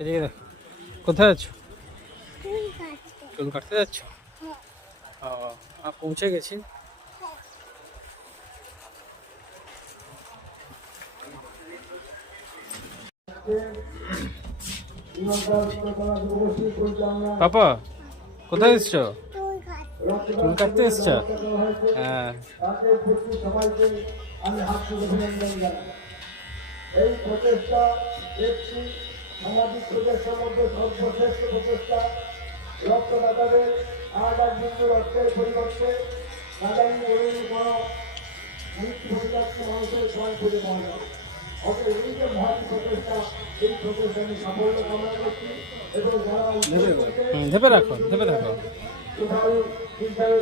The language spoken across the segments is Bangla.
এদিকে দেখো, কোথায় আছো? চুল কাটতে যাচ্ছ? পৌঁছে গেছি। পাপা, কোথায় এসছো? চুল কাটতে এসছো? হ্যাঁ। এই প্রচেষ্টা সামাজিক প্রচেষ্টার মধ্যে সর্বশ্রেষ্ঠ প্রচেষ্টা। রক্তদাতাদের আট আট বিন্দু রক্তের পরিবর্তে আগামী গরিব কোনো পরিচালিত মানুষের প্রাণ খুঁজে পাওয়া যায়। অতএব এই যে মহান প্রচেষ্টা এই প্রচেষ্টা আমি সাফল্য কামনা করছি এবং যারা ধেপে রাখো ধেপে রাখো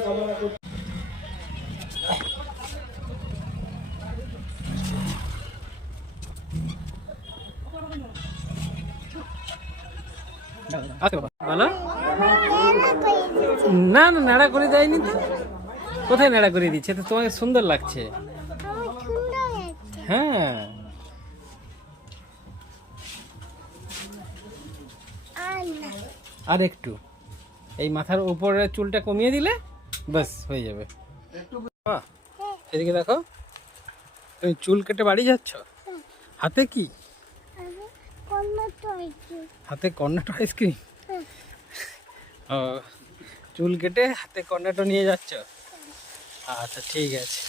কামনা করছি না না, নাড়া করে দেয়নি কোথায় নাড়া করে দিচ্ছে? তো তোমাকে সুন্দর লাগছে। হ্যাঁ। আর একটু। এই মাথার উপরের চুলটা কমিয়ে দিলে বাস হয়ে যাবে। এদিকে দেখো, তুমি চুল কেটে বাড়ি যাচ্ছ? হাতে কি? হাতে কর্নেটো আইসক্রিম ও চুল কেটে হাতে কর্নাটো নিয়ে যাচ্ছ? আচ্ছা ঠিক আছে।